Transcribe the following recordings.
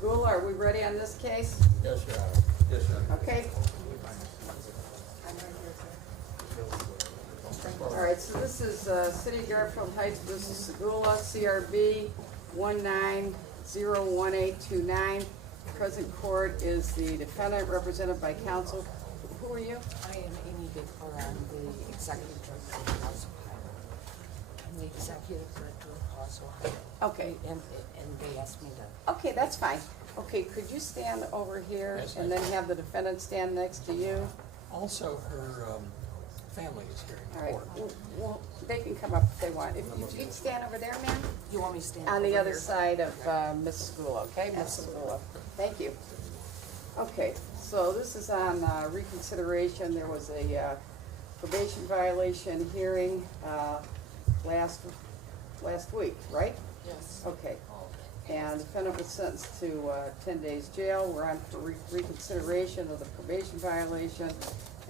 Segula, are we ready on this case? Yes, Your Honor. Yes, Your Honor. Okay. All right, so this is City of Garfield Heights versus Segula, CRB 1901829. Present court is the defendant represented by counsel. Who are you? I am Amy Bickler. I'm the executive director of the House of Ohio. I'm the executive director of House of Ohio. Okay. And they asked me to. Okay, that's fine. Okay, could you stand over here Yes, and then have the defendant stand next to you? Also, her family is here All in right, court. well, they can come up if they want. If you'd stand over there, ma'am? You want me to stand On the over other here? side of Ms. Segula, okay? Ms. Segula, thank you. Okay, so this is on reconsideration. There was a probation violation hearing last week, right? Yes. Okay. And the defendant was sentenced to 10 days jail. We're on for reconsideration of the probation violation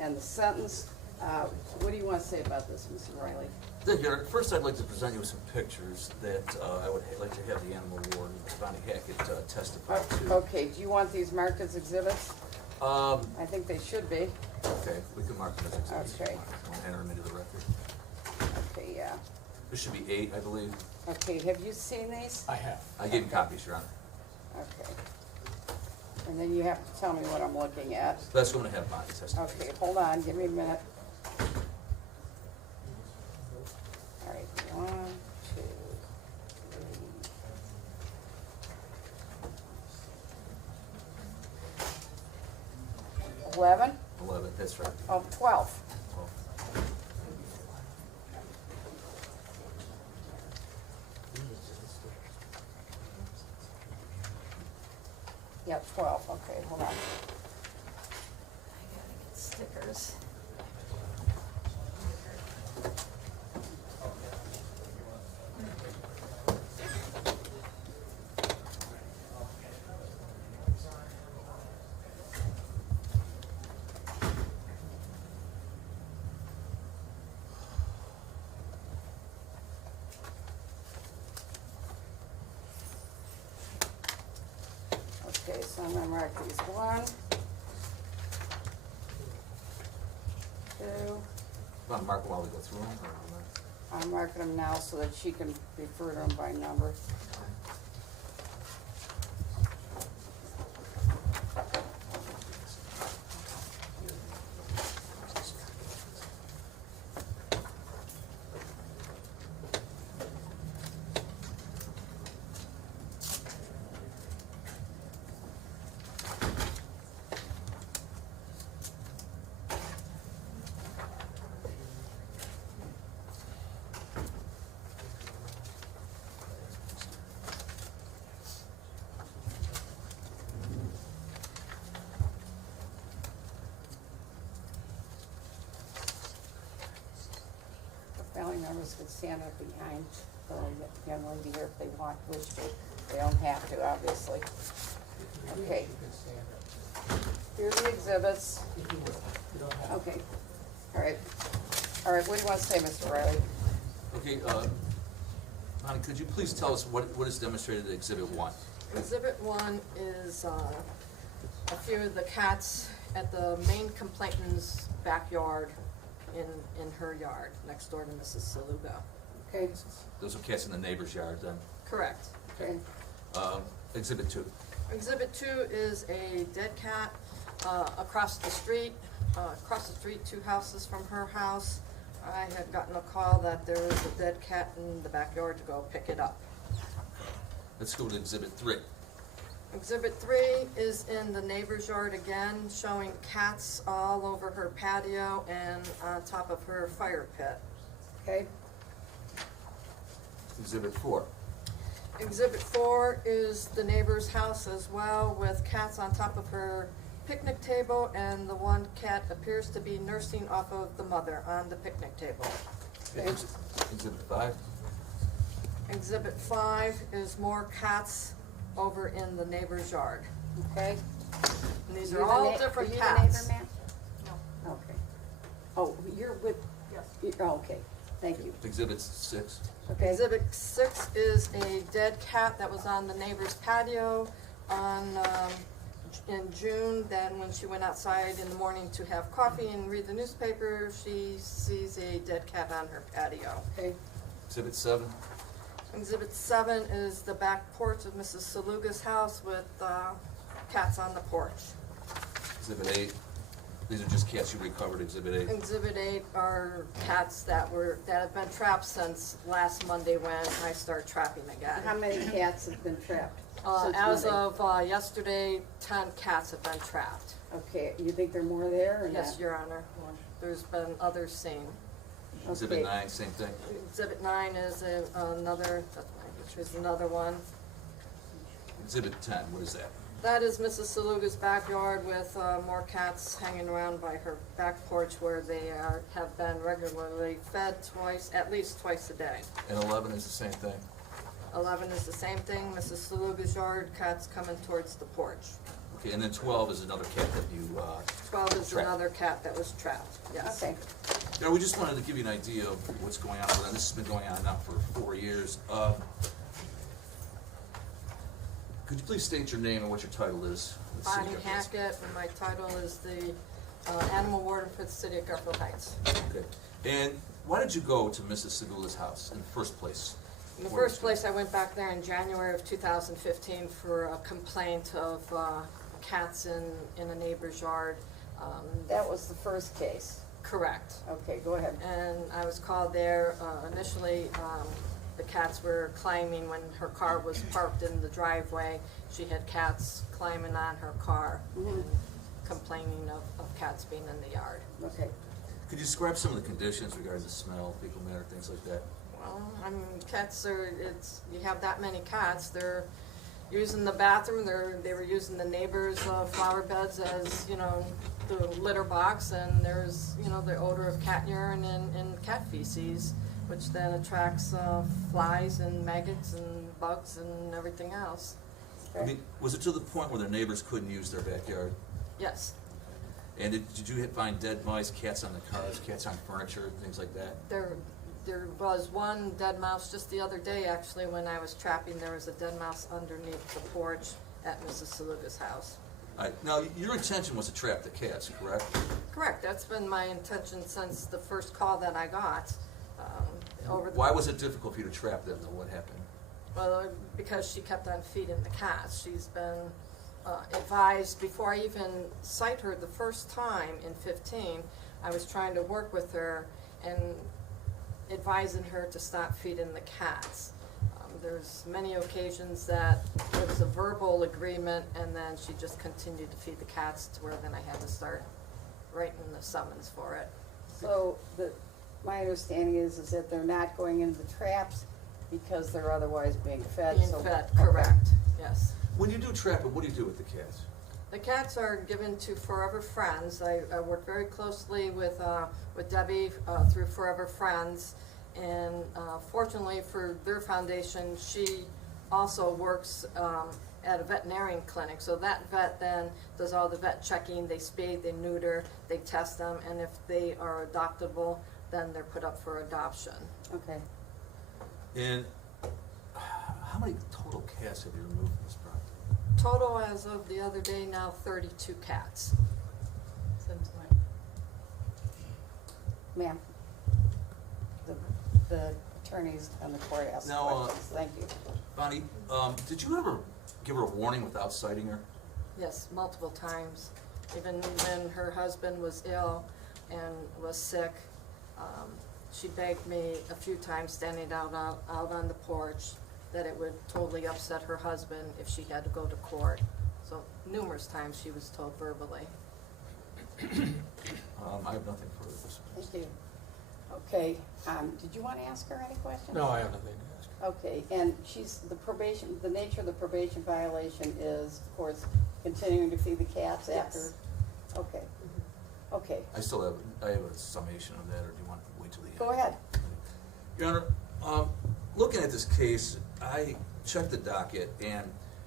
and the sentence. What do you want to say about this, Mr. Riley? Thank you. First, I'd like to present you with some pictures that I would like to have the animal warden, Bonnie Hackett, testify to. Okay, do you want these marked as exhibits? I think they should be. Okay, we can mark them as exhibits. Okay. We'll enter them into the record. Okay, yeah. There should be 8, I believe. Okay, have you seen these? I have. I gave you copies, Your Honor. Okay. And then you have to tell me what I'm looking at. That's going to have Bonnie testify. Okay, hold on, give me a minute. All right, 1, 2, 3. 11? 11, that's right. Oh, 12. Well, Yep, 12, okay, hold on. I gotta get stickers. Okay, so I'm gonna mark these 1, 2. Want to mark them while we go through them? Or I'm marking them now so that she can refer to them by number. Family members could stand up behind the young lady here if they wish to. They don't have to, obviously. Okay. Here are the exhibits. Okay. All right. All right, what do you want to say, Mr. Riley? Okay, Bonnie, could you please tell us what is demonstrated at Exhibit 1? Exhibit 1 is a few of the cats at the main complainant's backyard in her yard, next door to Mrs. Segula. Okay. Those are cats in the neighbor's yard then? Correct. Okay. Exhibit 2. Exhibit 2 is a dead cat across the street, 2 houses from her house. I had gotten a call that there was a dead cat in the backyard to go pick it up. Let's go to Exhibit 3. Exhibit 3 is in the neighbor's yard again, showing cats all over her patio and on top of her fire pit. Okay. Exhibit 4. Exhibit 4 is the neighbor's house as well, with cats on top of her picnic table, and the one cat appears to be nursing off of the mother on the picnic table. Okay. Exhibit 5. Exhibit 5 is more cats over in the neighbor's yard. Okay. And these You are the all na- different are you cats. the neighbor, ma'am? No. Okay. Oh, you're with, oh, okay, thank you. Exhibit 6. Okay. Exhibit 6 is a dead cat that was on the neighbor's patio in June. Then when she went outside in the morning to have coffee and read the newspaper, she sees a dead cat on her patio. Okay, Exhibit 7? Exhibit 7 is the back porch of Mrs. Segula's house with cats on the porch. Exhibit 8? These are just cats you recovered, Exhibit 8? Exhibit 8 are cats that have been trapped since last Monday when I started trapping again. how many cats have been trapped? since As Monday? of yesterday, 10 cats have been trapped. Okay, you think there are more there or not? Yes, Your Honor. There's been others seen. Exhibit Okay. 9, same thing? Exhibit 9 is another one. Exhibit 10, what is that? That is Mrs. Segula's backyard with more cats hanging around by her back porch where they have been regularly fed at least twice a day. And 11 is the same thing? 11 is the same thing, Mrs. Segula's yard, cats coming towards the porch. Okay, and then 12 is another cat that you 12 is trapped. another cat that was trapped, yes. Okay, Yeah, we just wanted to give you an idea of what's going on with them. This has been going on now for 4 years. Could you please state your name and what your title is? with the city Bonnie of Garfield? Hackett, and my title is the Animal Warden for the City of Garfield Heights. Okay. And why did you go to Mrs. Segula's house in the first place? In the first place, I went back there in January of 2015 for a complaint of cats in a neighbor's yard. that was the first case. Correct. Okay, go ahead. And I was called there, initially, the cats were climbing when her car was parked in the driveway. She had cats climbing on her car and complaining of cats being in the yard. Okay, Could you describe some of the conditions regarding the smell, fecal matter, things like that? Well, I mean, cats are, you have that many cats, they're using the bathroom, they were using the neighbors' flower beds as, the litter box, and there's, the odor of cat urine and cat feces, which then attracts flies and maggots and bugs and everything else. I mean, was it to the point where their neighbors couldn't use their backyard? Yes, And did you find dead mice, cats on the cars, cats on furniture, things like that? there was one dead mouse just the other day, actually, when I was trapping, there was a dead mouse underneath the porch at Mrs. Segula's house. Now, your intention was to trap the cats, correct? Correct, that's been my intention since the first call that I got, over the. Why was it difficult for you to trap them, though? What happened? Well, because she kept on feeding the cats. She's been advised, before I even cite her the first time in 15, I was trying to work with her and advising her to stop feeding the cats. There's many occasions that there was a verbal agreement and then she just continued to feed the cats to where then I had to start writing the summons for it. so my understanding is that they're not going into the traps because they're otherwise being fed. Being so- fed, okay. correct, yes. When you do trap it, what do you do with the cats? The cats are given to Forever Friends. I work very closely with Debbie through Forever Friends, and fortunately for their foundation, she also works at a veterinarian clinic. So that vet then does all the vet checking. They spay, they neuter, they test them, and if they are adoptable, then they're put up for adoption. Okay, And how many total cats have you removed from this property? Total as of the other day now, 32 cats. ma'am. The attorneys on the court asked Now, questions, thank you. Bonnie, did you ever give her a warning without citing her? Yes, multiple times. Even when her husband was ill and was sick, she begged me a few times standing out on the porch that it would totally upset her husband if she had to go to court. So numerous times she was told verbally. I have nothing further to say. Thank you. Okay, did you want to ask her any questions? No, I have nothing to ask. Okay, and the nature of the probation violation is, of course, continuing to feed the cats after? Yes. Okay, okay, I have a summation of that, or do you want to wait till the end? go ahead. Your Honor, looking at this case, I checked the docket, and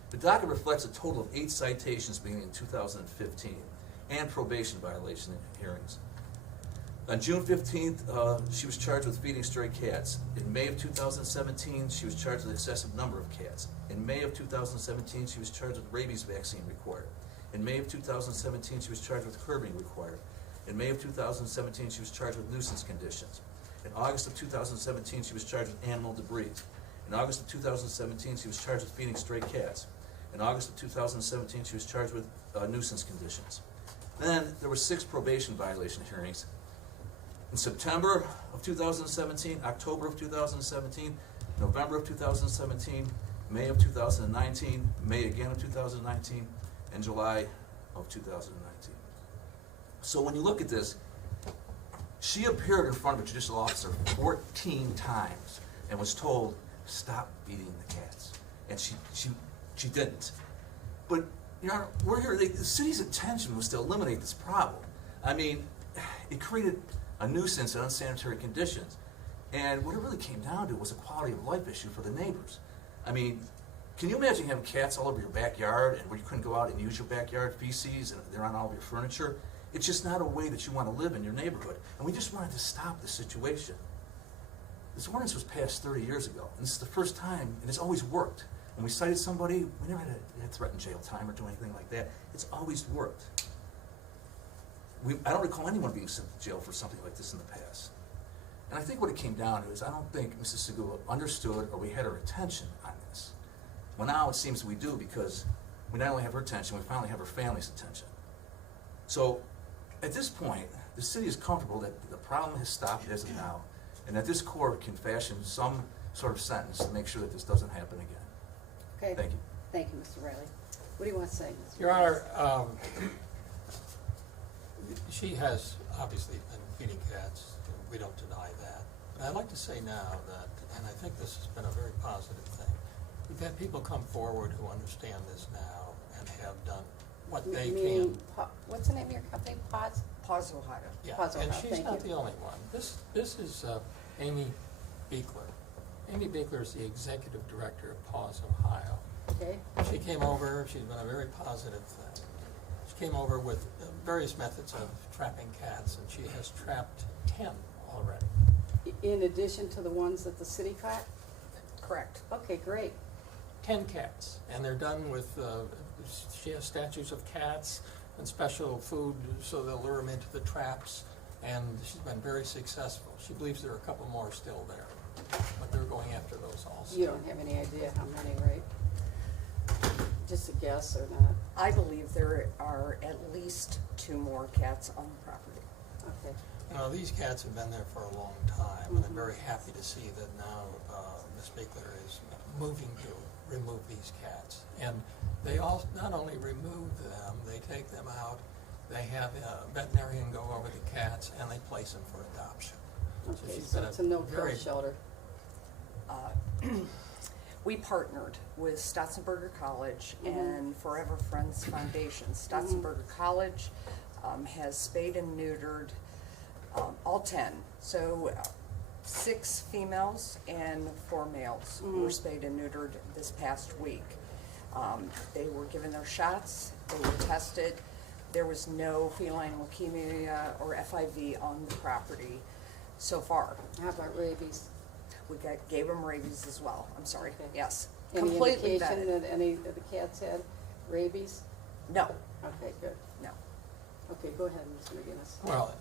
the docket reflects a total of 8 citations beginning in 2015 and probation violation hearings. On June 15th, she was charged with feeding stray cats. In May of 2017, she was charged with excessive number of cats. In May of 2017, she was charged with rabies vaccine required. In May of 2017, she was charged with curbing required. In May of 2017, she was charged with nuisance conditions. In August of 2017, she was charged with animal debris. In August of 2017, she was charged with feeding stray cats. In August of 2017, she was charged with nuisance conditions. Then there were 6 probation violation hearings. In September of 2017, October of 2017, November of 2017, May of 2019, May again of 2019, and July of 2019. So when you look at this, she appeared in front of a judicial officer 14 times and was told, stop beating the cats. And she didn't. But, Your Honor, we're here, the city's intention was to eliminate this problem. I mean, it created a nuisance and unsanitary conditions. And what it really came down to was a quality of life issue for the neighbors. I mean, can you imagine having cats all over your backyard and where you couldn't go out and use your backyard feces and they're on all of your furniture? It's just not a way that you want to live in your neighborhood. And we just wanted to stop the situation. This ordinance was passed 30 years ago, and this is the first time, and it's always worked. When we cited somebody, we never had to threaten jail time or do anything like that. It's always worked. I don't recall anyone being sent to jail for something like this in the past. And I think what it came down to is I don't think Mrs. Segula understood or we had her attention on this. Well, now it seems we do because we not only have her attention, we finally have her family's attention. So at this point, the city is comfortable that the problem has stopped as of now and that this court can fashion some sort of sentence to make sure that this doesn't happen again. Okay. Thank you. Thank you, Mr. Riley. What do you want to say, Mr. Your Riley? Honor, she has obviously been feeding cats. We don't deny that. But I'd like to say now that, and I think this has been a very positive thing, we've had people come forward who understand this now and have done what they can. What's the name of your company? Paws? Paws Ohio. Yeah, Pause and Ohio, she's thank not you. the only one. This is Amy Beekler. Amy Beekler is the executive director of Paws Ohio. Okay. She came over, she's been a very positive thing. She came over with various methods of trapping cats, and she has trapped 10 already. In addition to the ones that the city caught? Correct. Okay, great. 10 cats, and they're done with, she has statues of cats and special food so they'll lure them into the traps, and she's been very successful. She believes there are a couple more still there, but they're going after those also. You don't have any idea how many, right? Just a guess or not? I believe there are at least 2 more cats on the property. Okay. You know, these cats have been there for a long time, and I'm very happy to see that now Ms. Beekler is moving to remove these cats. And they all not only remove them, they take them out, they have a veterinarian go over the cats, and they place them for adoption. Okay, she's so been it's a no-kill very- shelter. We partnered with Stotzenberger College and Forever Friends Foundation. Stotzenberger College has spayed and neutered all 10. So 6 females and 4 males were spayed and neutered this past week. They were given their shots, they were tested. There was no feline leukemia or FIV on the property so far. How about rabies? We gave them rabies as well, I'm sorry, Okay. yes. Any Completely indication vetted. that any of the cats had rabies? No, Okay, good. no. Okay, go ahead, Mr. McGinnis. Well,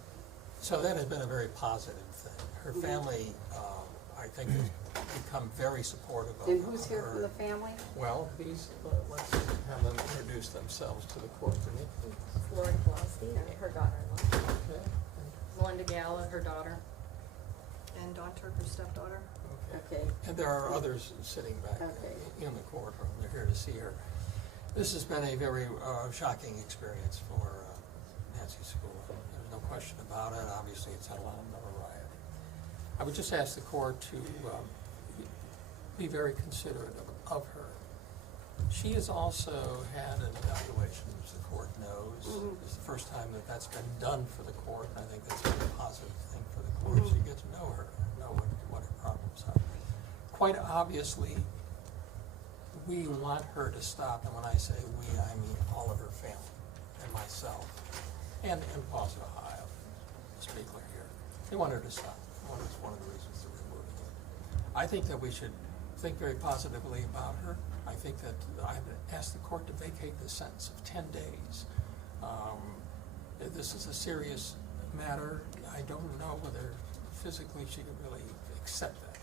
so that has been a very positive thing. Her family, I think, has become very supportive of her. And who's here from the family? Well, these, let's have them introduce themselves to the court. Denise. Lori Pulaski and her daughter-in-law. Okay. Melinda Gala, her daughter. And Dawn Turk, her stepdaughter. Okay. And there are others sitting back Okay. in the courtroom. They're here to see her. This has been a very shocking experience for Nancy Segula. There's no question about it. Obviously, it's had a lot of notoriety. I would just ask the court to be very considerate of her. She has also had an evaluation, which the court knows. It's the first time that that's been done for the court, and I think that's been a positive thing for the court. So you get to know her, know what her problems are. Quite obviously, we want her to stop, and when I say we, I mean all of her family and myself, and Paws Ohio, Ms. Beekler here. They want her to stop. That's one of the reasons they're removing it. I think that we should think very positively about her. I think that I've asked the court to vacate the sentence of 10 days. This is a serious matter. I don't know whether physically she could really accept that,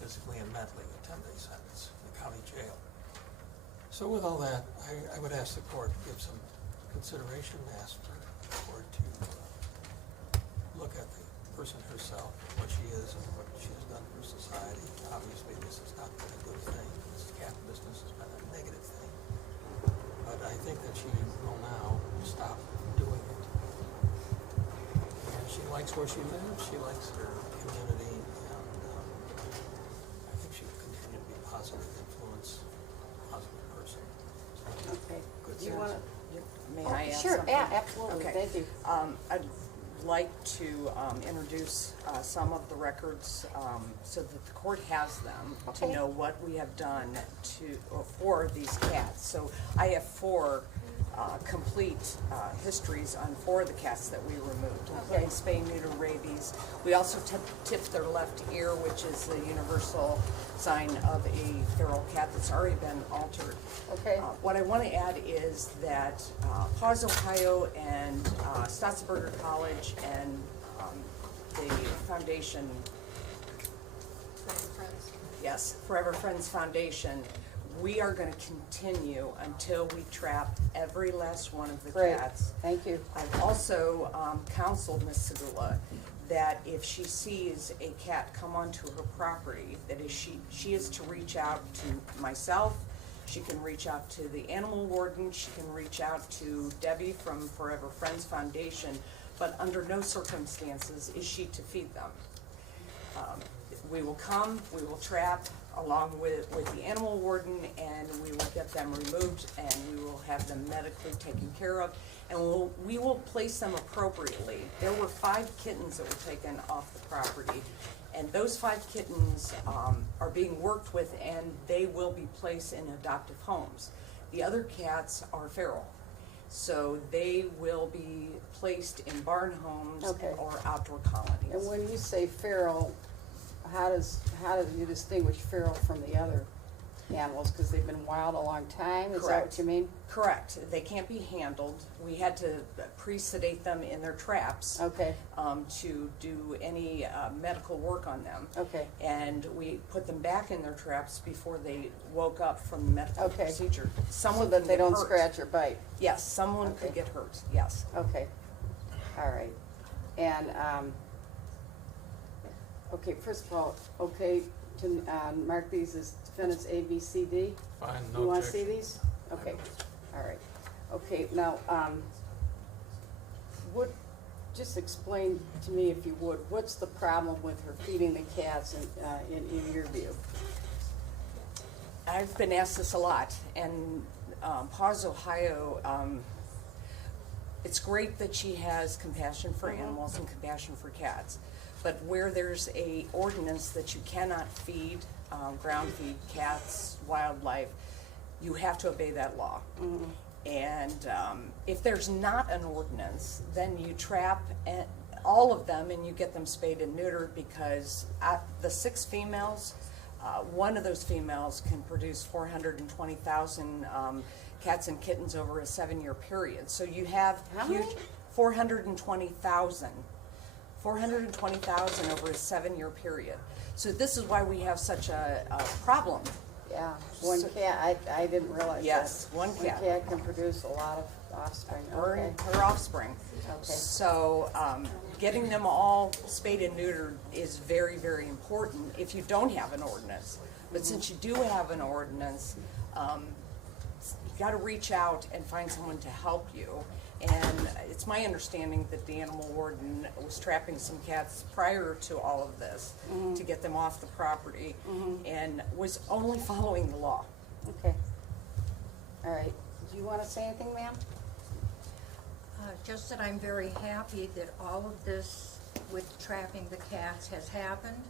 physically and mentally, a 10-day sentence in the county jail. So with all that, I would ask the court to give some consideration, ask for the court to look at the person herself, what she is and what she has done for society. Obviously, this has not been a good thing. This cat business has been a negative thing. But I think that she will now stop doing it. And she likes where she lives, she likes her community, and I think she will continue to be a positive influence, positive person. Okay. Good You sense. wanna? May I add Sure, something? yeah, absolutely, Okay. thank you. I'd like to introduce some of the records so that the court has them to Okay. know what we have done for these cats. So I have 4 complete histories on 4 of the cats that we removed, including spay, neuter, rabies. We also tipped their left ear, which is the universal sign of a feral cat that's already been altered. Okay. What I want to add is that Paws, Ohio and Stottsburger College and the foundation, Friends. yes, Forever Friends Foundation, we are going to continue until we trap every last one of the Great, cats. thank you. I've also counseled Ms. Segula that if she sees a cat come onto her property, that is she is to reach out to myself, she can reach out to the animal warden, she can reach out to Debbie from Forever Friends Foundation, but under no circumstances is she to feed them. We will come, we will trap along with the animal warden, and we will get them removed, and we will have them medically taken care of, and we will place them appropriately. There were 5 kittens that were taken off the property, and those 5 kittens are being worked with, and they will be placed in adoptive homes. The other cats are feral, so they will be placed in barn homes Okay. or outdoor colonies. And when you say feral, how do you distinguish feral from the other animals? Because they've been wild a long time, is that what Correct. you mean? Correct. They can't be handled. We had to pre-sedate them in their traps Okay, to do any medical work on them. okay, And we put them back in their traps before they woke up from the medical Okay. procedure. so Someone that can they get don't hurt. scratch or bite? Yes, someone could Okay. get hurt, yes. Okay, all right. And, okay, first of all, okay, to mark these as defendants A, B, C, D? Fine, You no wanna see objection. these? Okay, all right. Okay, now, just explain to me, if you would, what's the problem with her feeding the cats in your view? I've been asked this a lot, and Paws, Ohio, it's great that she has compassion for animals and compassion for cats, but where there's a ordinance that you cannot feed, ground feed cats, wildlife, you have to obey that law. And if there's not an ordinance, then you trap all of them and you get them spayed and neutered, because the 6 females, one of those females can produce 420,000 cats and kittens over a 7-year period. So you have How huge, many? 420,000 over a 7-year period. So this is why we have such a problem. Yeah, one So- cat, I didn't realize that. Yes, one cat. One cat can produce a lot of offspring, okay. Her offspring. Okay. So, getting them all spayed and neutered is very, very important if you don't have an ordinance. But since you do have an ordinance, you gotta reach out and find someone to help you. And it's my understanding that the animal warden was trapping some cats prior to all of this to get them off the property, and was only following the law. Okay. All right. Do you want to say anything, ma'am? Just that I'm very happy that all of this with trapping the cats has happened,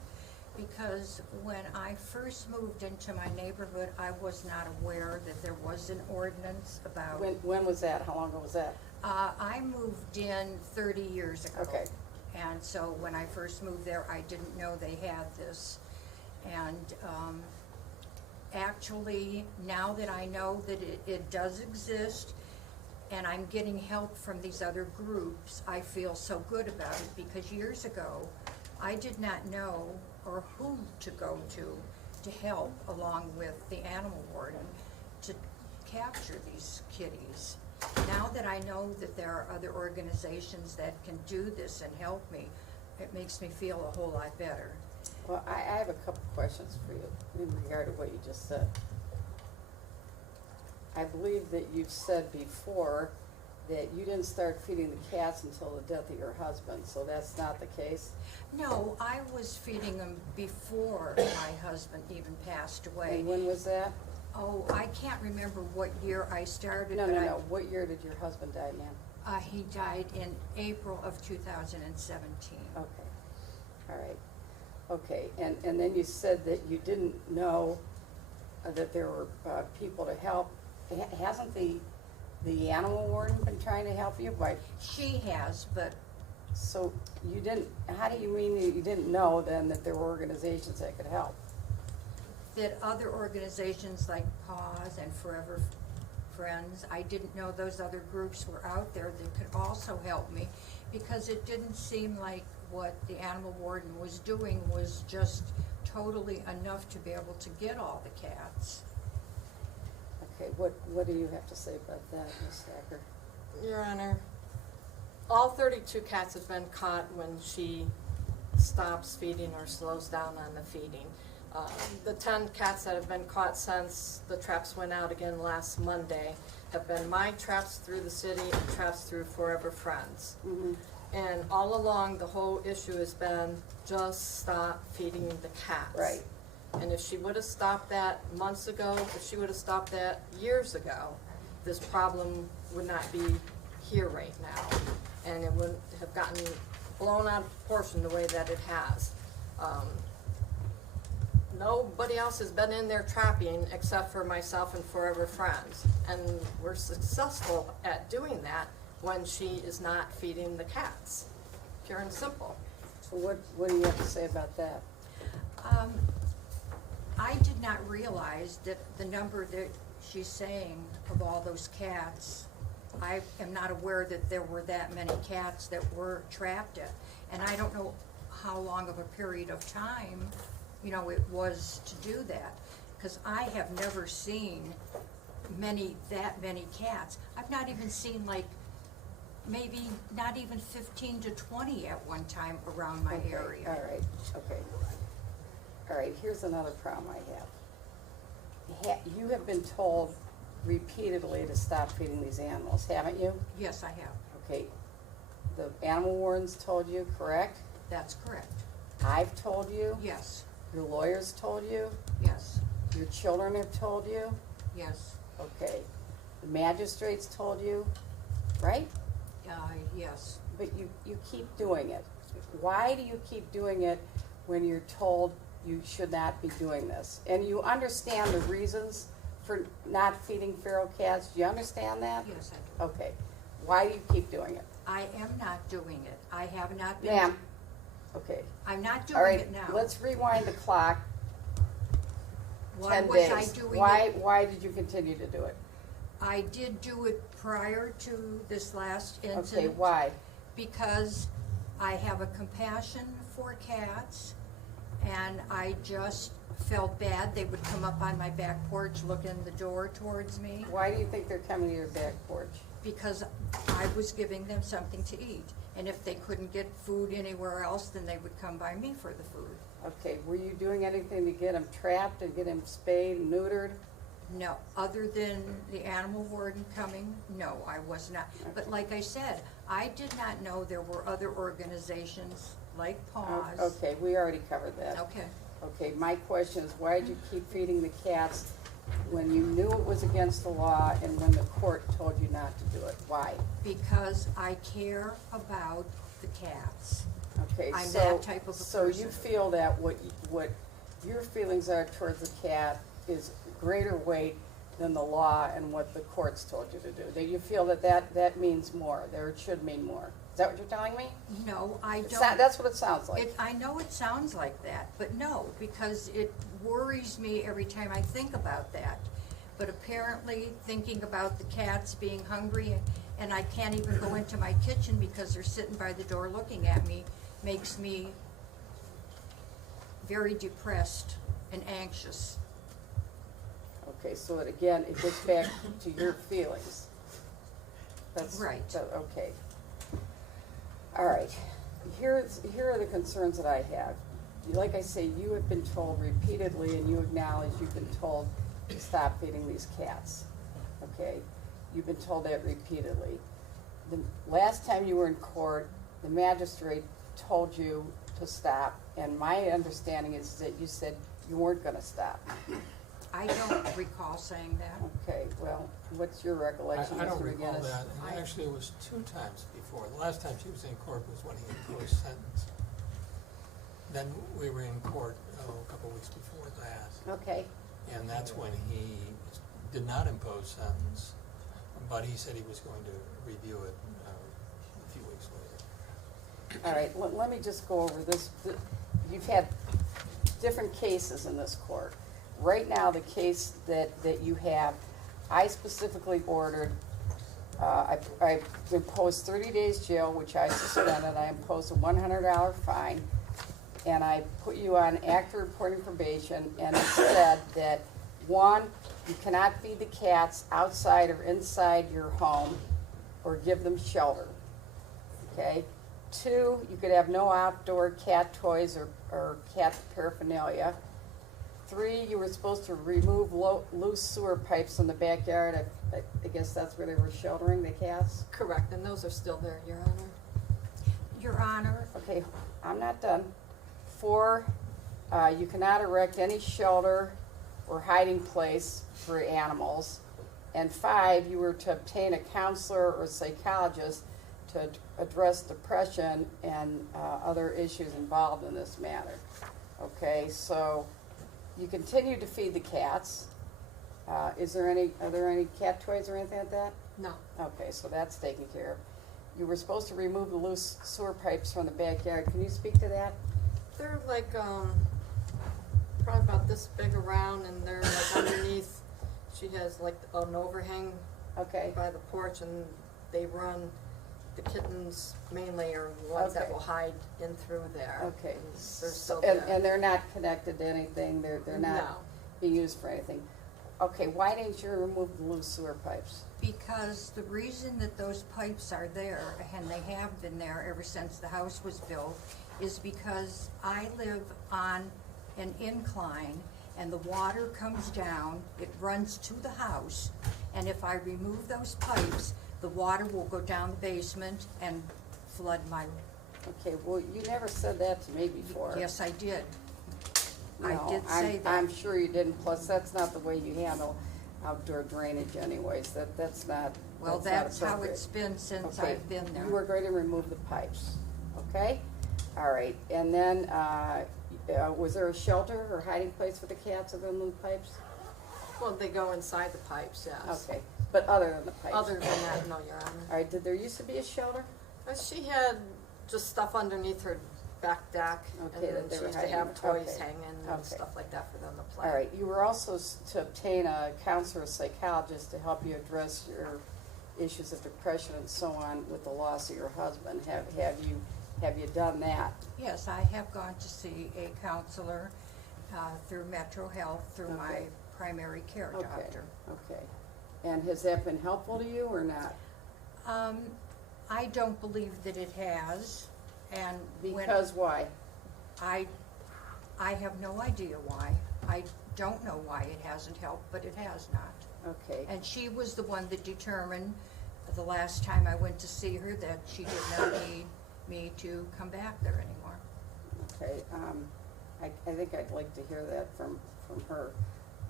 because when I first moved into my neighborhood, I was not aware that there was an ordinance about. When was that? How long ago was that? I moved in 30 years ago. Okay. And so when I first moved there, I didn't know they had this. And actually, now that I know that it does exist, and I'm getting help from these other groups, I feel so good about it, because years ago, I did not know or who to go to help, along with the animal warden, to capture these kitties. Now that I know that there are other organizations that can do this and help me, it makes me feel a whole lot better. Well, I have a couple questions for you in regard to what you just said. I believe that you've said before that you didn't start feeding the cats until the death of your husband, so that's not the case? No, I was feeding them before my husband even passed away. And when was that? Oh, I can't remember what year I started, No, but no, no, what year did your husband die, ma'am? He died in April of 2017. Okay, all right. Okay, and then you said that you didn't know that there were people to help. Hasn't the animal warden been trying to help you? She has, but So you didn't, how do you mean you didn't know then that there were organizations that could help? that other organizations like PAWS and Forever Friends, I didn't know those other groups were out there that could also help me, because it didn't seem like what the animal warden was doing was just totally enough to be able to get all the cats. Okay, what do you have to say about that, Ms. Thacker? Your Honor, all 32 cats have been caught when she stops feeding or slows down on the feeding. The 10 cats that have been caught since the traps went out again last Monday have been my traps through the city and traps through Forever Friends. Mm-hmm. And all along, the whole issue has been just stop feeding the cats. Right. And if she would have stopped that months ago, if she would have stopped that years ago, this problem would not be here right now. And it wouldn't have gotten blown out of proportion the way that it has. Nobody else has been in there trapping except for myself and Forever Friends. And we're successful at doing that when she is not feeding the cats. Pure and simple. So what do you have to say about that? I did not realize that the number that she's saying of all those cats, I am not aware that there were that many cats that were trapped at. And I don't know how long of a period of time, you know, it was to do that. Because I have never seen that many cats. I've not even seen maybe not even 15 to 20 at one time around my Okay, area. all right, okay. All right, here's another problem I have. You have been told repeatedly to stop feeding these animals, haven't you? Yes, I have. Okay, the animal wardens told you, correct? That's correct. I've told you? Yes, Your lawyers told you? yes, Your children have told you? yes, Okay. The magistrates told you, right? yes. But you keep doing it. Why do you keep doing it when you're told you should not be doing this? And you understand the reasons for not feeding feral cats? Do you understand that? Yes, I do. Okay. Why do you keep doing it? I am not doing it. I have not been. Ma'am? Okay. I'm not All doing right, it now. let's rewind the clock Why 10 was days. I doing Why did you continue to do it? I did do it prior to this last incident. Okay, why? Because I have a compassion for cats, and I just felt bad. They would come up on my back porch, look in the door towards me, Why do you think they're coming to your back porch? because I was giving them something to eat. And if they couldn't get food anywhere else, then they would come by me for the food. Okay, were you doing anything to get them trapped and get them spayed and neutered? No, other than the animal warden coming, no, I was not. But like I said, I did not know there were other organizations like PAWS. Okay, we already covered that. Okay, Okay, my question is, why did you keep feeding the cats when you knew it was against the law and when the court told you not to do it? Why? because I care about the cats. Okay, I'm so, that type of a so you person. feel that what your feelings are towards the cat is greater weight than the law and what the courts told you to do? Do you feel that means more, or it should mean more? Is that what you're telling me? No, I It's don't. not- That's what it sounds like. I know it sounds like that, but no, because it worries me every time I think about that. But apparently, thinking about the cats being hungry and I can't even go into my kitchen because they're sitting by the door looking at me, makes me very depressed and anxious. Okay, so it gets back to your feelings. Right. Okay. All right. Here are the concerns that I have. Like I say, you have been told repeatedly, and you acknowledge you've been told to stop feeding these cats. Okay? You've been told that repeatedly. The last time you were in court, the magistrate told you to stop, and my understanding is that you said you weren't gonna stop. I don't recall saying that. Okay, well, what's your recollection, I don't Mr. recall McGinnis? that, and actually it was 2 times before. The last time she was in court was when he imposed sentence. Then we were in court a couple weeks before that, Okay, and that's when he did not impose sentence, but he said he was going to review it a few weeks later. all right, let me just go over this. You've had different cases in this court. Right now, the case that you have, I specifically ordered, I imposed 30 days jail, which I suspended. I imposed a $100 fine, and I put you on active reporting probation, and it said that, 1, you cannot feed the cats outside or inside your home or give them shelter, okay? 2, you could have no outdoor cat toys or cat paraphernalia. 3, you were supposed to remove loose sewer pipes in the backyard. I guess that's where they were sheltering the cats. Correct, and those are still there, Your Honor. Your Honor, Okay, I'm not done. 4, you cannot erect any shelter or hiding place for animals. And 5, you were to obtain a counselor or psychologist to address depression and other issues involved in this matter. Okay, so you continue to feed the cats. Are there any cat toys or anything like that? No. Okay, so that's taken care of. You were supposed to remove the loose sewer pipes from the backyard. Can you speak to that? They're like, probably about this big around, and they're like underneath. She has like an overhang Okay, by the porch, and they run. The kittens mainly are ones that Okay. will hide in through there. okay. And they're still And there. they're not connected to anything, they're No. not being used for anything. Okay, why didn't you remove the loose sewer pipes? because the reason that those pipes are there, and they have been there ever since the house was built, is because I live on an incline and the water comes down, it runs to the house, and if I remove those pipes, the water will go down the basement and flood my, Okay, well, you never said that to me before. yes, I did. I No, did say that. I'm sure you didn't, plus that's not the way you handle outdoor drainage anyways, that's not Well, not that's how appropriate. it's been since Okay, I've been there. You were going to remove the pipes, okay? All right, and then, was there a shelter or hiding place for the cats other than the pipes? Well, they go inside the pipes, yes. Okay, but other than the pipes? Other than that, no, Your Honor. All right, did there used to be a shelter? She had just stuff underneath her back deck, Okay, and that they then she were used to have hiding. toys Okay. hanging Okay. and stuff like that for them to play. All right, you were also to obtain a counselor or psychologist to help you address your issues of depression and so on with the loss of your husband. Have you done that? Yes, I have gone to see a counselor through Metro Health, through my Okay. primary care Okay, doctor. okay. And has that been helpful to you or not? I don't believe that it has, and when Because why? I have no idea why. I don't know why it hasn't helped, but it has not. Okay, And she was the one that determined, the last time I went to see her, that she did not need me to come back there anymore. okay. I think I'd like to hear that from her.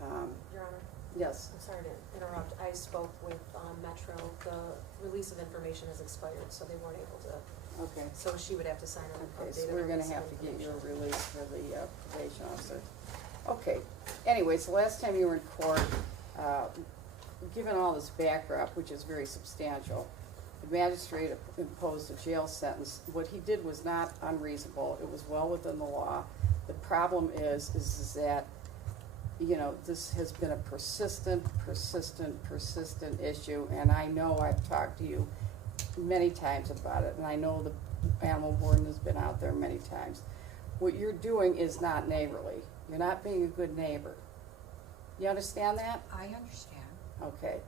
Your Honor, Yes, I'm sorry to interrupt. I spoke with Metro. The release of information has expired, so they weren't able to, okay. so she would have to sign an Okay, so updated we're gonna release of have to get you a information. release for the probation officer. Okay, anyways, the last time you were in court, given all this backdrop, which is very substantial, the magistrate imposed a jail sentence. What he did was not unreasonable. It was well within the law. The problem is that, you know, this has been a persistent issue, and I know I've talked to you many times about it, and I know the animal warden has been out there many times. What you're doing is not neighborly. You're not being a good neighbor. You understand that? I understand. Okay.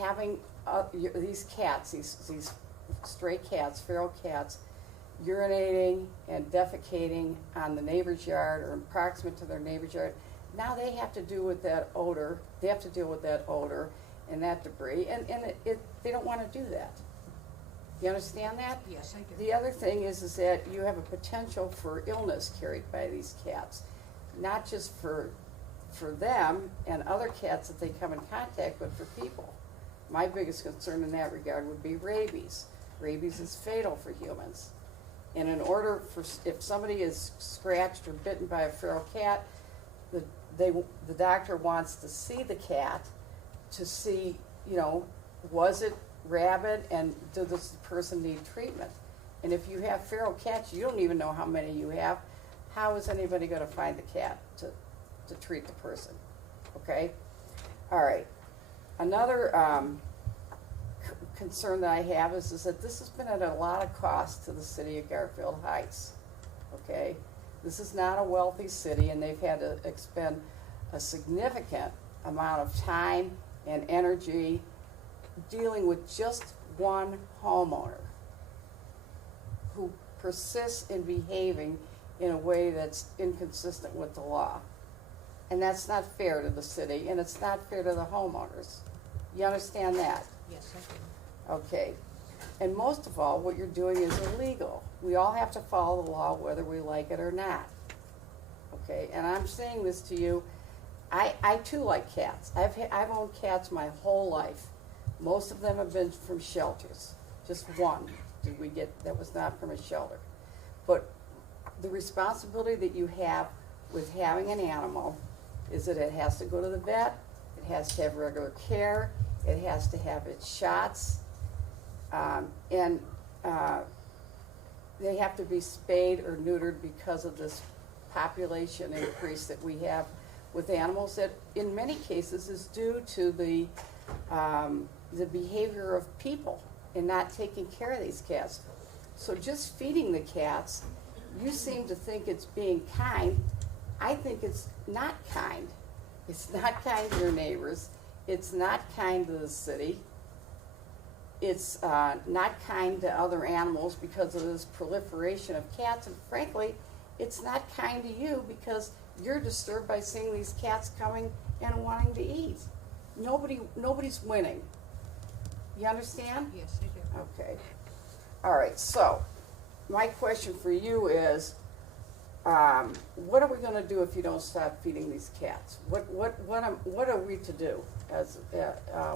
Having these cats, these stray cats, feral cats, urinating and defecating on the neighbor's yard or proximate to their neighbor's yard, now they have to deal with that odor. They have to deal with that odor and that debris, and they don't want to do that. You understand that? Yes, I do. The other thing is that you have a potential for illness carried by these cats, not just for them and other cats that they come in contact with, for people. My biggest concern in that regard would be rabies. Rabies is fatal for humans. And in order for, if somebody is scratched or bitten by a feral cat, the doctor wants to see the cat to see, you know, was it rabid and does this person need treatment? And if you have feral cats, you don't even know how many you have. How is anybody going to find the cat to treat the person? Okay? All right. Another concern that I have is that this has been at a lot of cost to the city of Garfield Heights. Okay? This is not a wealthy city, and they've had to expend a significant amount of time and energy dealing with just one homeowner who persists in behaving in a way that's inconsistent with the law. And that's not fair to the city, and it's not fair to the homeowners. You understand that? Yes, I do. Okay. And most of all, what you're doing is illegal. We all have to follow the law whether we like it or not. Okay? And I'm saying this to you, I too like cats. I've owned cats my whole life. Most of them have been from shelters. Just one did we get that was not from a shelter. But the responsibility that you have with having an animal is that it has to go to the vet, it has to have regular care, it has to have its shots, and they have to be spayed or neutered because of this population increase that we have with animals that in many cases is due to the behavior of people in not taking care of these cats. So just feeding the cats, you seem to think it's being kind. I think it's not kind. It's not kind to your neighbors. It's not kind to the city. It's not kind to other animals because of this proliferation of cats. And frankly, it's not kind to you because you're disturbed by seeing these cats coming and wanting to eat. Nobody's winning. You understand? Yes, I do. Okay. All right, so my question for you is, what are we going to do if you don't stop feeding these cats? What are we to do?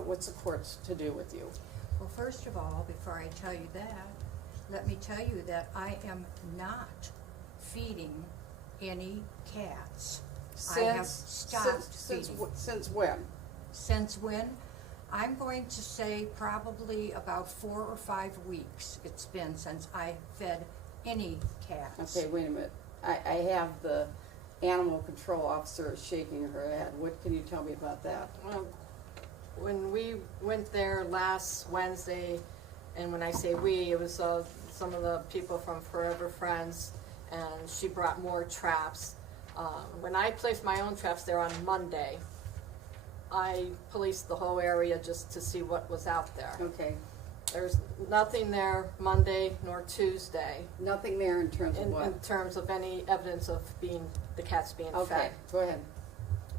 What's the courts to do with you? Well, first of all, before I tell you that, let me tell you that I am not feeding any cats. I have stopped feeding. Since when? Since when? I'm going to say probably about 4 or 5 weeks it's been since I fed any cats. Okay, wait a minute. I have the animal control officer shaking her head. What can you tell me about that? Well, when we went there last Wednesday, and when I say we, it was some of the people from Forever Friends, and she brought more traps. When I placed my own traps there on Monday, I policed the whole area just to see what was out there. Okay. There's nothing there Monday nor Tuesday Nothing there in terms of what? in terms of any evidence of the cats being Okay, fed. go ahead.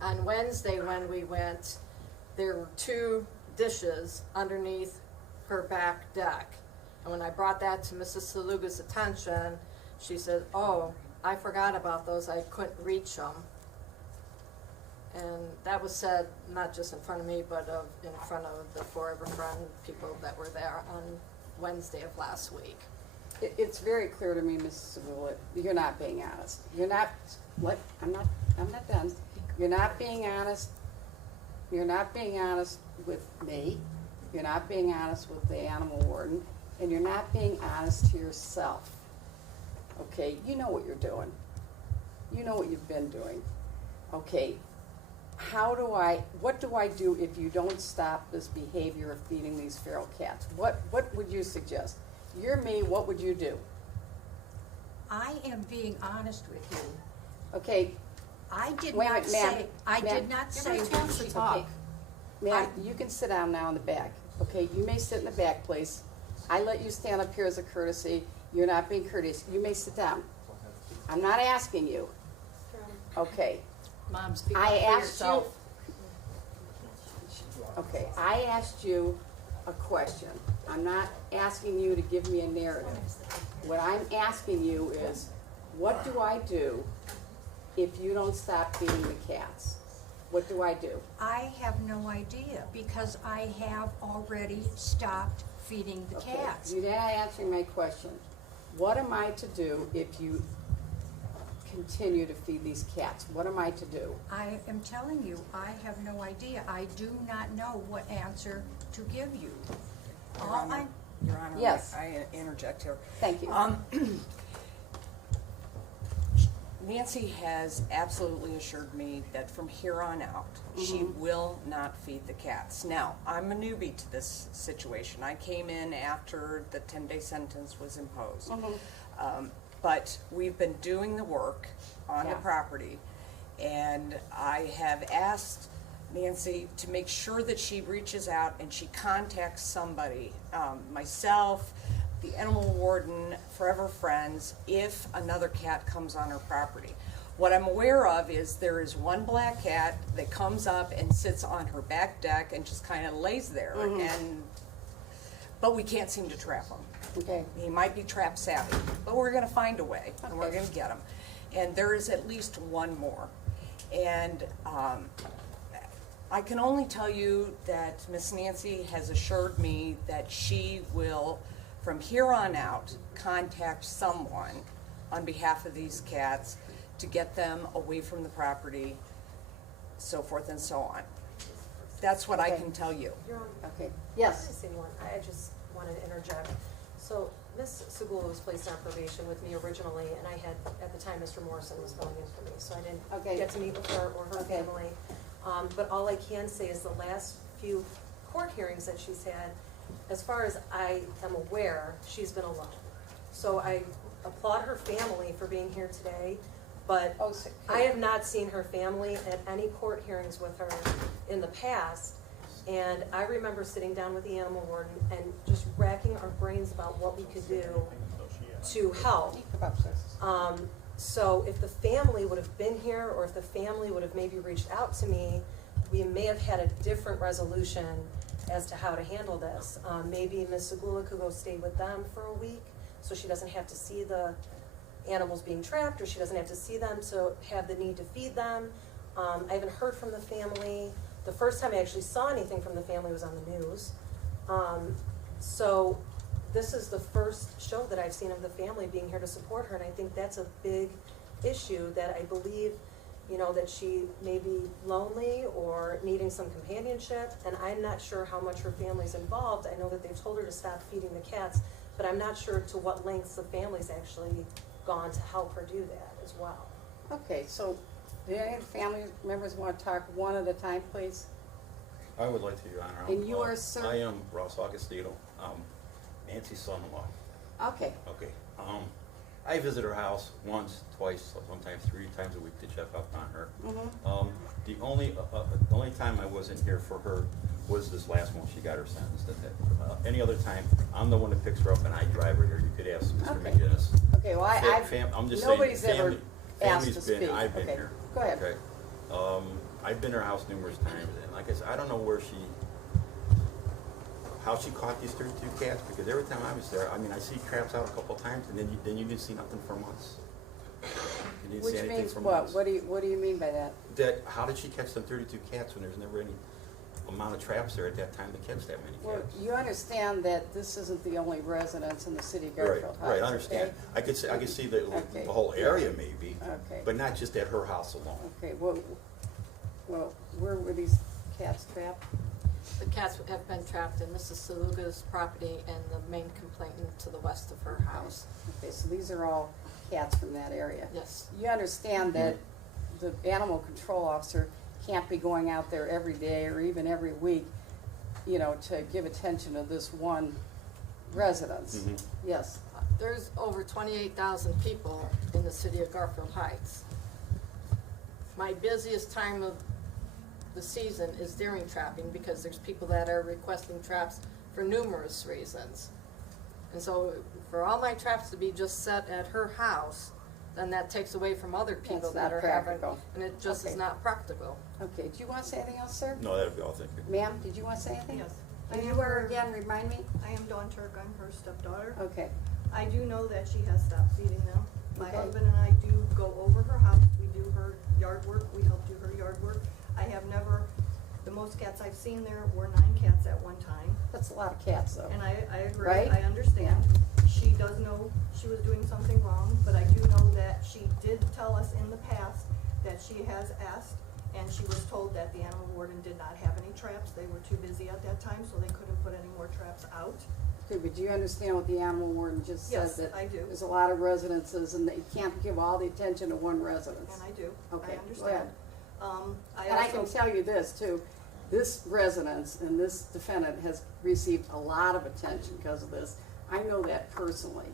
On Wednesday when we went, there were 2 dishes underneath her back deck. And when I brought that to Mrs. Saluga's attention, she said, "Oh, I forgot about those, I couldn't reach them." And that was said not just in front of me, but in front of the Forever Friend people that were there on Wednesday of last week. It's very clear to me, Mrs. Segula, you're not being honest. You're not, what, I'm not done. You're not being honest. You're not being honest with me, you're not being honest with the animal warden, and you're not being honest to yourself. Okay, you know what you're doing. You know what you've been doing. Okay, what do I do if you don't stop this behavior of feeding these feral cats? What would you suggest? You're me, what would you do? I am being honest with you. Okay, I did Wait a not minute, ma'am. say, I Ma'am. did not Give say. her a chance to she- talk. ma'am, you can sit down now in the back. Okay, you may sit in the back, please. I let you stand up here as a courtesy. You're not being courteous. You may sit down. I'm not asking you. Okay. Mom, speak I up for asked yourself. Okay, I asked you a question. I'm not asking you to give me a narrative. What I'm asking you is, what do I do if you don't stop feeding the cats? What do I do? I have no idea, because I have already stopped feeding the Okay, cats. you're not answering my question. What am I to do if you continue to feed these cats? What am I to do? I am telling you, I have no idea. I do not know what answer to give you. Your All Honor, Your Honor, Yes. I interject here. Thank you. Nancy has absolutely assured me that from here on out, she will not feed the cats. Now, I'm a newbie to this situation. I came in after the 10-day sentence was imposed. But we've been doing the work on the Yeah. property, and I have asked Nancy to make sure that she reaches out and she contacts somebody, myself, the animal warden, Forever Friends, if another cat comes on her property. What I'm aware of is there is one black cat that comes up and sits on her back deck and just kind of lays there, but we can't seem to trap him. Okay, He might be trap savvy, but we're gonna find a way, and we're Okay. gonna get him. And there is at least one more. And I can only tell you that Miss Nancy has assured me that she will, from here on out, contact someone on behalf of these cats to get them away from the property, so forth and so on. That's what I Okay. can tell you. Your Honor, okay. I Yes, say one, I just wanted to interject. So Ms. Segula was placed on probation with me originally, and I had, at the time, Mr. Morrison was filling in for me, so I Okay. didn't get to meet with her or her Okay. family. But all I can say is the last few court hearings that she's had, as far as I am aware, she's been alone. So I applaud her family for being here today, but Oh, so- I have not seen her family at any court hearings with her in the past. And I remember sitting down with the animal warden and just racking our brains about what we could do to help. So if the family would have been here, or if the family would have maybe reached out to me, we may have had a different resolution as to how to handle this. Maybe Ms. Segula could go stay with them for a week, so she doesn't have to see the animals being trapped, or she doesn't have to see them to have the need to feed them. I haven't heard from the family. The first time I actually saw anything from the family was on the news. So this is the first show that I've seen of the family being here to support her, and I think that's a big issue that I believe, you know, that she may be lonely or needing some companionship, and I'm not sure how much her family's involved. I know that they've told her to stop feeding the cats, but I'm not sure to what lengths the family's actually gone to help her do that as well. Okay, so do any of the family members want to talk one at a time, please? I would like to, Your Honor. And you are, sir? I am Ross Augustino, Nancy's son-in-law. Okay, Okay. I visit her house once, twice, sometimes 3 times a week to check up on her. The only time I wasn't here for her was this last one. She got her sentenced. Any other time, I'm the one that picks her up and I drive her here. You could ask Mr. Okay. McGinnis. okay, well, I'm just saying, nobody's ever family- asked family's to been- speak. I've been Okay, here. go ahead. Okay. I've been to her house numerous times, and like I said, I don't know how she caught these 32 cats, because every time I was there, I mean, I see traps out a couple times, and then you didn't see nothing for months. You didn't see which anything means for what? months. What do you mean by that? How did she catch them 32 cats when there's never any amount of traps there at that time to catch that many Well, cats? you understand that this isn't the only residence in the city of Right, Garfield Heights, right, I understand. okay? I could see the Okay. whole area maybe, Okay. but not just at her house alone. Okay, well, where were these cats trapped? The cats have been trapped in Mrs. Seguga's property and the main complainant to the west of her house. Okay, so these are all cats from that area? Yes. You understand that the animal control officer can't be going out there every day or even every week, you know, to give attention to this one residence? Mhm. Yes. There's over 28,000 people in the city of Garfield Heights. My busiest time of the season is deer trapping because there's people that are requesting traps for numerous reasons. And so for all my traps to be just set at her house, then that takes away from other people That's that not are having, practical. and it just is Okay. not practical. Okay, do you want to say anything else, sir? No, that'd be all, thank you. Ma'am, did you want to say anything? Yes. And you were again, remind me? I am Dawn Turk, I'm her stepdaughter. Okay, I do know that she has stopped feeding them. My Okay. husband and I do go over her house, we do her yard work, we help do her yard work. I have never, the most cats I've seen there were 9 cats at one time. that's a lot of cats though. And I agree, Right? I understand. She does know she was doing something wrong, but I do know that she did tell us in the past that she has asked, and she was told that the animal warden did not have any traps. They were too busy at that time, so they couldn't put any more traps out. Okay, but do you understand what the animal warden just said? Yes, That I do. there's a lot of residences and they can't give all the attention to one residence. And I do, Okay, I go understand. ahead. I And I can also, tell you this too, this residence and this defendant has received a lot of attention because of this. I know that personally,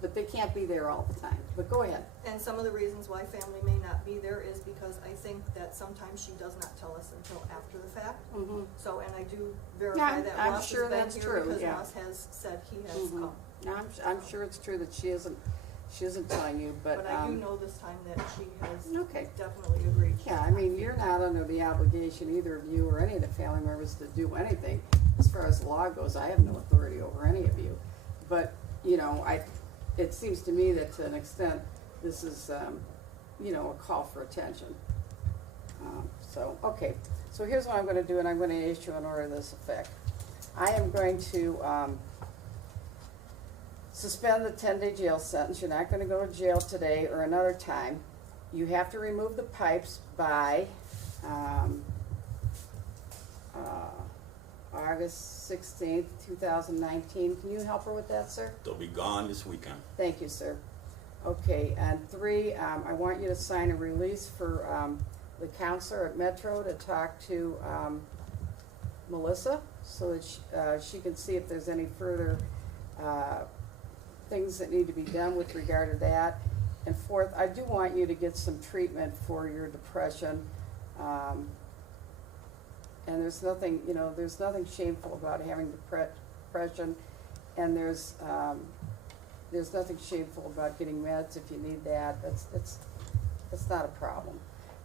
but they can't be there all the time. But go ahead. and some of the reasons why family may not be there is because I think that sometimes she does not tell us until after the fact. Mm-hmm. So, and I do verify that I'm Ross sure has been that's here true, because yeah. Ross has said he has Mhm. come. No, I'm sure it's true that she isn't telling you, but, But I do know this time that she has okay. definitely agreed. Yeah, I mean, you're not under the obligation, either of you or any of the family members, to do anything. As far as the law goes, I have no authority over any of you. But, you know, it seems to me that to an extent, this is, you know, a call for attention. So, okay, so here's what I'm gonna do, and I'm gonna issue an order to this effect. I am going to, suspend the 10-day jail sentence. You're not gonna go to jail today or another time. You have to remove the pipes by, August 16th, 2019. Can you help her with that, sir? They'll be gone this weekend. Thank you, sir. Okay, and 3, I want you to sign a release for, the counselor at Metro to talk to, Melissa, so that she can see if there's any further, things that need to be done with regard to that. And 4th, I do want you to get some treatment for your depression. And there's nothing, you know, there's nothing shameful about having depression. And there's nothing shameful about getting meds if you need that. That's not a problem.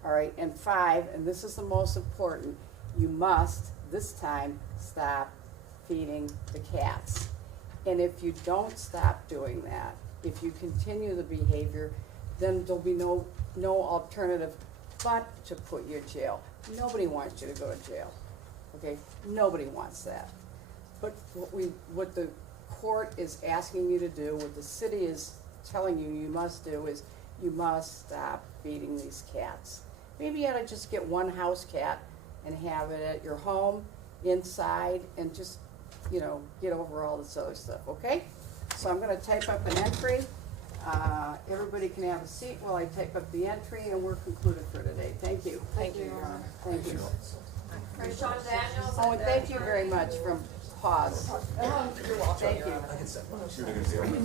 All right, and 5, and this is the most important, you must, this time, stop feeding the cats. And if you don't stop doing that, if you continue the behavior, then there'll be no alternative but to put you in jail. Nobody wants you to go to jail, okay? Nobody wants that. But what the court is asking you to do, what the city is telling you you must do, is you must stop feeding these cats. Maybe you ought to just get one house cat and have it at your home, inside, and just, you know, get over all this other stuff, okay? So I'm gonna type up an entry. Everybody can have a seat while I type up the entry, and we're concluded for today. Thank you. Thank you, Your Honor. Thank you. Sean Daniels. Oh, and thank you very much from Pause. Thank you.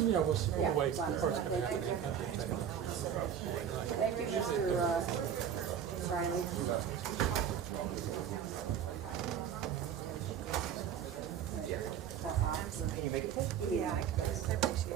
Yeah, we'll wait. Yeah, The court's gonna have to thank you. take that. Thank you, Mr. Riley. Yeah, I appreciate it.